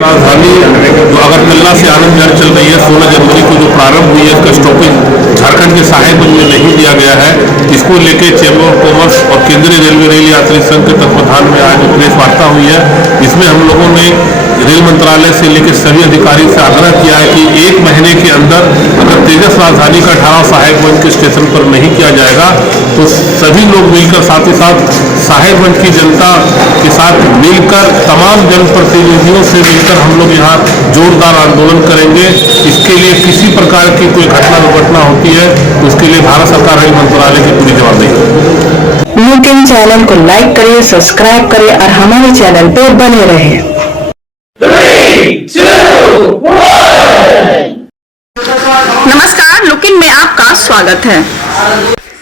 राजधानी जो अगरतला से आनंद विहार चल रही है 16 जनवरी को जो प्रारंभ हुई है, इसका स्टॉपेज झारखंड के साहेबगंज में नहीं दिया गया है। इसको लेकर चैम्बर ऑफ कॉमर्स और केंद्रीय रेलवे रेल यात्री संघ के तत्वाधान में आज प्रेस वार्ता हुई है। इसमें हम लोगों ने रेल मंत्रालय से लेकर सभी अधिकारी से आग्रह किया है कि एक महीने के अंदर अगर तेजस राजधानी का ठहराव साहेबगंज के स्टेशन पर नहीं किया जाएगा तो सभी लोग मिलकर, साथ ही साथ साहेबगंज की जनता के साथ मिलकर, तमाम जनप्रतिनिधियों से मिलकर हम लोग यहाँ जोरदार आंदोलन करेंगे। इसके लिए किसी प्रकार की कोई घटना दुर्घटना होती है तो उसके लिए भारत सरकार रेल मंत्रालय की पूरी जवाबदेही। लुकिन चैनल को लाइक करिए, सब्सक्राइब करिए और हमारे चैनल पर बने रहें। 3, 2, 1। नमस्कार, लुकिन में आपका स्वागत है।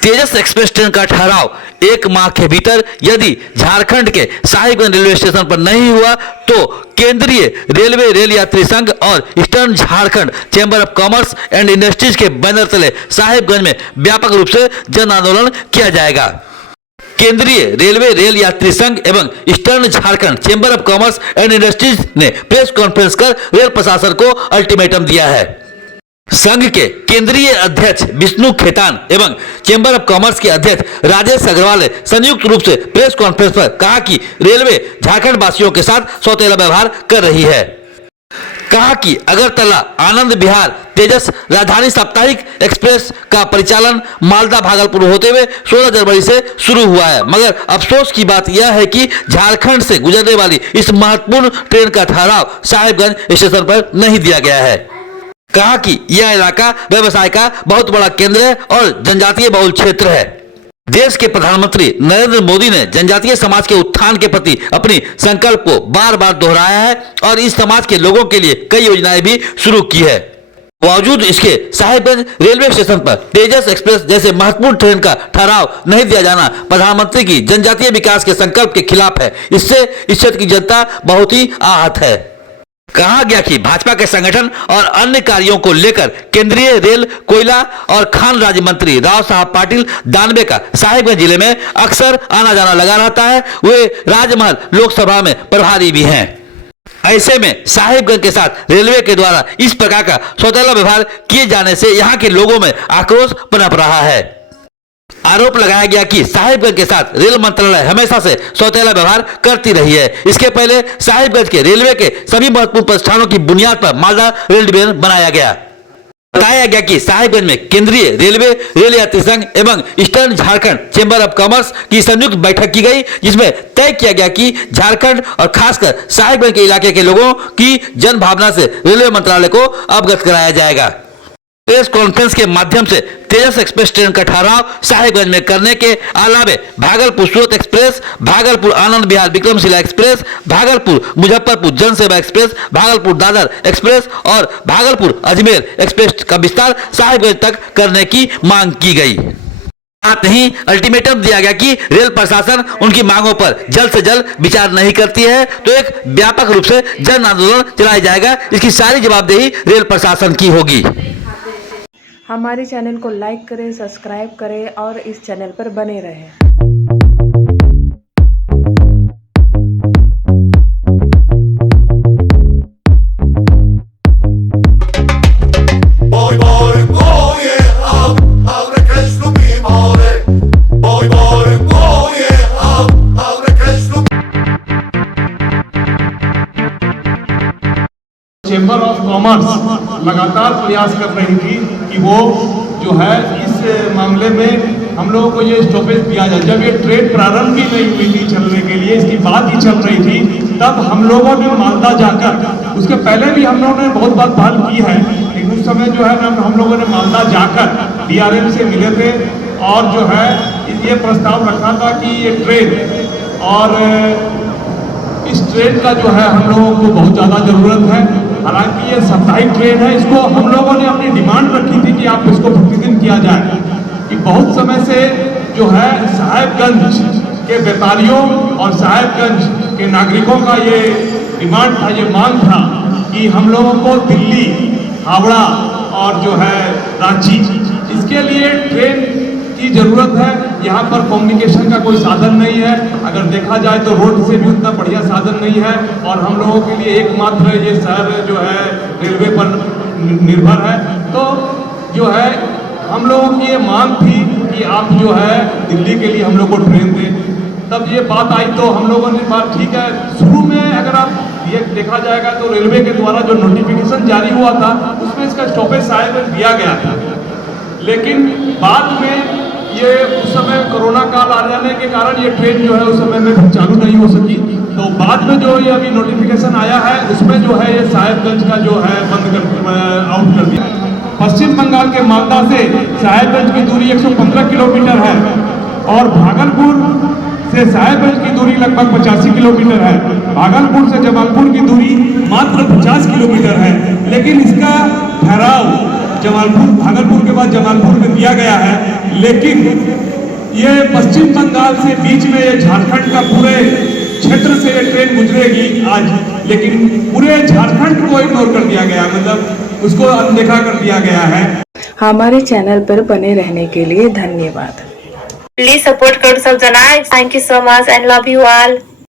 तेजस एक्सप्रेस ट्रेन का ठहराव 1 माह के भीतर यदि झारखंड के साहिबगंज रेलवे स्टेशन पर नहीं हुआ तो केंद्रीय रेलवे रेल यात्री संघ और eastern Jharkhand chamber of commerce and industries के बैनर तले साहिबगंज में व्यापक रूप से जन आंदोलन किया जाएगा। केंद्रीय रेलवे रेल यात्री संघ एवं eastern Jharkhand chamber of commerce and industries ने प्रेस कॉन्फ्रेंस कर रेल प्रशासन को अल्टीमेटम दिया है। संघ के केंद्रीय अध्यक्ष विष्णु खेतान एवं चैम्बर ऑफ कॉमर्स के अध्यक्ष राजेश अग्रवाल ने संयुक्त रूप से प्रेस कॉन्फ्रेंस पर कहा कि रेलवे झारखंड वासियों के साथ सौतेला व्यवहार कर रही है। कहा कि अगरतला आनंद विहार तेजस राजधानी साप्ताहिक एक्सप्रेस का परिचालन मालदा भागलपुर होते हुए 16 जनवरी से शुरू हुआ है, मगर अफसोस की बात यह है कि झारखंड से गुजरने वाली इस महत्वपूर्ण ट्रेन का ठहराव साहिबगंज स्टेशन पर नहीं दिया गया है। कहा कि यह इलाका व्यवसाय का बहुत बड़ा केंद्र है और जनजातीय बहुल क्षेत्र है। देश के प्रधानमंत्री नरेंद्र मोदी ने जनजातीय समाज के उत्थान के प्रति अपनी संकल्प को बार बार दोहराया है और इस समाज के लोगों के लिए कई योजनाएं भी शुरू की है। बावजूद इसके साहिबगंज रेलवे स्टेशन पर तेजस एक्सप्रेस जैसे महत्वपूर्ण ट्रेन का ठहराव नहीं दिया जाना प्रधानमंत्री की जनजातीय विकास के संकल्प के खिलाफ है। इससे इस क्षेत्र की जनता बहुत ही आहत है। कहा गया कि भाजपा के संगठन और अन्य कार्यों को लेकर केंद्रीय रेल, कोयला और खान राज्य मंत्री राव साहब पाटिल दानवे का साहिबगंज जिले में अक्सर आना जाना लगा रहता है। वे राजमहल लोकसभा में प्रभारी भी हैं। ऐसे में साहिबगंज के साथ रेलवे के द्वारा इस प्रकार का सौतेला व्यवहार किए जाने से यहाँ के लोगों में आक्रोश पनप रहा है। आरोप लगाया गया कि साहिबगंज के साथ रेल मंत्रालय हमेशा से सौतेला व्यवहार करती रही है। इसके पहले साहिबगंज के रेलवे के सभी महत्वपूर्ण प्रतिष्ठानों की बुनियाद पर मालदा रेल डिवीजन बनाया गया। बताया गया कि साहिबगंज में केंद्रीय रेलवे रेल यात्री संघ एवं eastern Jharkhand chamber of commerce की संयुक्त बैठक की गई, जिसमें तय किया गया कि झारखंड और खासकर साहिबगंज के इलाके के लोगों की जन भावना से रेलवे मंत्रालय को अवगत कराया जाएगा। प्रेस कॉन्फ्रेंस के माध्यम से तेजस एक्सप्रेस ट्रेन का ठहराव साहिबगंज में करने के अलावे भागलपुर सूरत एक्सप्रेस, भागलपुर आनंद विहार विक्रमशिला एक्सप्रेस, भागलपुर मुजफ्फरपुर जनसेवा एक्सप्रेस, भागलपुर दादर एक्सप्रेस और भागलपुर अजमेर एक्सप्रेस का विस्तार साहिबगंज तक करने की मांग की गई। साथ ही अल्टीमेटम दिया गया कि रेल प्रशासन उनकी मांगों पर जल्द से जल्द विचार नहीं करती है तो एक व्यापक रूप से जन आंदोलन चलाया जाएगा। इसकी सारी जवाबदेही रेल प्रशासन की होगी। हमारे चैनल को लाइक करें, सब्सक्राइब करें और इस चैनल पर बने रहें। चैम्बर ऑफ कॉमर्स लगातार प्रयास कर रही थी कि वो जो है इस मामले में हम लोगों को ये स्टॉपेज दिया जाए। जब ये ट्रेन प्रारंभ भी नहीं हुई थी चलने के लिए, इसकी बात ही चल रही थी, तब हम लोगों ने मालदा जाकर, उसके पहले भी हम लोगों ने बहुत बार पहल की है, लेकिन उस समय जो है हम लोगों ने मालदा जाकर DRM से मिले थे और जो है ये प्रस्ताव रखा था कि ये ट्रेन और इस ट्रेन का जो है हम लोगों को बहुत ज़्यादा ज़रूरत है। हालांकि ये साप्ताहिक ट्रेन है, इसको हम लोगों ने अपनी डिमांड रखी थी कि आप इसको प्रतिदिन किया जाए। कि बहुत समय से जो है साहिबगंज के व्यापारियों और साहिबगंज के नागरिकों का ये डिमांड था, ये मांग था कि हम लोगों को दिल्ली, हावड़ा और जो है रांची, इसके लिए ट्रेन की जरूरत है। यहाँ पर कम्युनिकेशन का कोई साधन नहीं है, अगर देखा जाए तो रोड से भी उतना बढ़िया साधन नहीं है और हम लोगों के लिए एकमात्र ये शहर जो है रेलवे पर निर्भर है। तो जो है हम लोगों की ये मांग थी कि आप जो है दिल्ली के लिए हम लोग को ट्रेन दें। तब ये बात आई तो हम लोगों ने बात ठीक है, शुरू में अगर आप ये देखा जाएगा तो रेलवे के द्वारा जो नोटिफिकेशन जारी हुआ था उसमें इसका स्टॉपेज शायद दिया गया था, लेकिन बाद में ये उस समय कोरोना काल आ जाने के कारण ये ट्रेन जो है उस समय में चालू नहीं हो सकी। तो बाद में जो ये अभी नोटिफिकेशन आया है उसमें जो है ये साहेबगंज का जो है बंद कर आउट कर दिया। पश्चिम बंगाल के मालदा से साहेबगंज की दूरी 115 किलोमीटर है और भागलपुर से साहेबगंज की दूरी लगभग 85 किलोमीटर है। भागलपुर से जमालपुर की दूरी मात्र 50 किलोमीटर है, लेकिन इसका ठहराव जमालपुर भागलपुर के बाद जमालपुर में दिया गया है। लेकिन ये पश्चिम बंगाल से बीच में ये झारखंड का पूरे क्षेत्र से ये ट्रेन गुजरेगी आज, लेकिन पूरे झारखंड को इग्नोर कर दिया गया, मतलब उसको अनदेखा कर दिया गया है। हमारे चैनल पर बने रहने के लिए धन्यवाद। Please support Kurd Sultanite. Thank you so much and love you all.